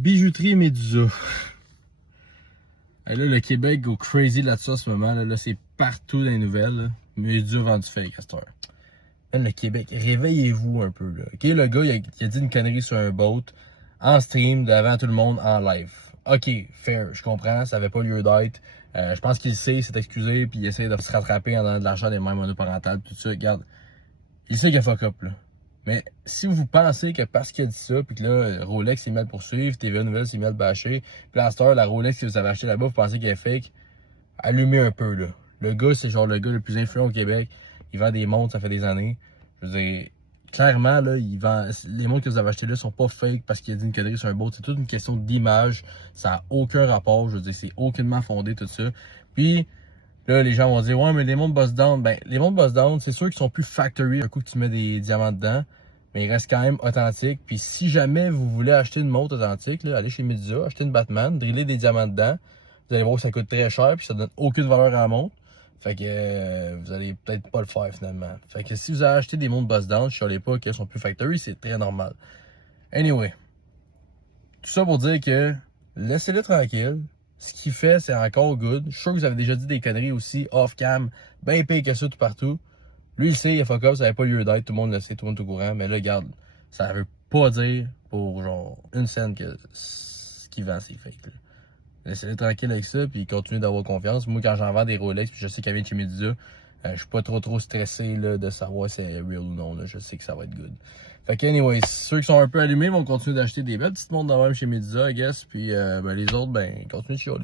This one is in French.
Bijouterie Medusa. Et là, le Québec go crazy là-dessus en ce moment. Là, c'est partout dans les nouvelles. Là. Medusa vend du fake à cette heure. Là, le Québec, réveillez-vous un peu. Là. Ok, le gars, il a dit une connerie sur un boat, en stream, devant tout le monde, en live. Ok, fair, je comprends, ça avait pas lieu d'être. Je pense qu'il sait, il s'est excusé, puis il essaie de se rattraper en donnant de l'argent des mères monoparentales, tout ça. Regarde, il sait qu'il a fuck up, là. Mais si vous pensez que parce qu'il a dit ça, puis que là, Rolex s'est mis à le poursuivre, TVA Nouvelle s'est mis à le bâcher, puis à cette heure, la Rolex que vous avez acheté là-bas, vous pensez qu'elle est fake, allumez un peu, là. Le gars, c'est genre le gars le plus influent au Québec. Il vend des montres, ça fait des années. Je veux dire, clairement, là, il vend. Les montres que vous avez achetées là sont pas fake parce qu'il a dit une connerie sur un boat. C'est toute une question d'image. Ça n'a aucun rapport. Je veux dire, c'est aucunement fondé, tout ça. Puis, là, les gens vont dire, ouais, mais les montres Bust Down, ben, les montres Bust Down, c'est sûr qu'ils sont plus factory un coup que tu mets des diamants dedans. Mais ils restent quand même authentiques. Puis, si jamais vous voulez acheter une montre authentique, là, allez chez Medusa, achetez une Batman, driller des diamants dedans. Vous allez voir que ça coûte très cher, puis ça donne aucune valeur à la montre. Fait que vous allez peut-être pas le faire finalement. Fait que si vous avez acheté des montres Bust Down, je savais pas qu'elles sont plus factory, c'est très normal. Anyway, tout ça pour dire que laissez-le tranquille. Ce qu'il fait, c'est encore good. Je suis sûr que vous avez déjà dit des conneries aussi off-cam, bien pire que ça tout partout. Lui, il sait, il a fuck up, ça n'avait pas lieu d'être, tout le monde le sait, tout le monde est au courant. Mais là, regarde, ça veut pas dire pour genre une scène que ce qu'il vend, c'est fake. Là. Laissez-le tranquille avec ça, puis continuez d'avoir confiance. Moi, quand j'en vends des Rolex, puis je sais qu'elle vient de chez Medusa, je suis pas trop stressé là, de savoir si c'est real ou non. Là. Je sais que ça va être good. Fait que, anyway, ceux qui sont un peu allumés vont continuer d'acheter des belles petites montres de même chez Medusa, I guess. Puis ben, les autres, ben, continuez de chialer.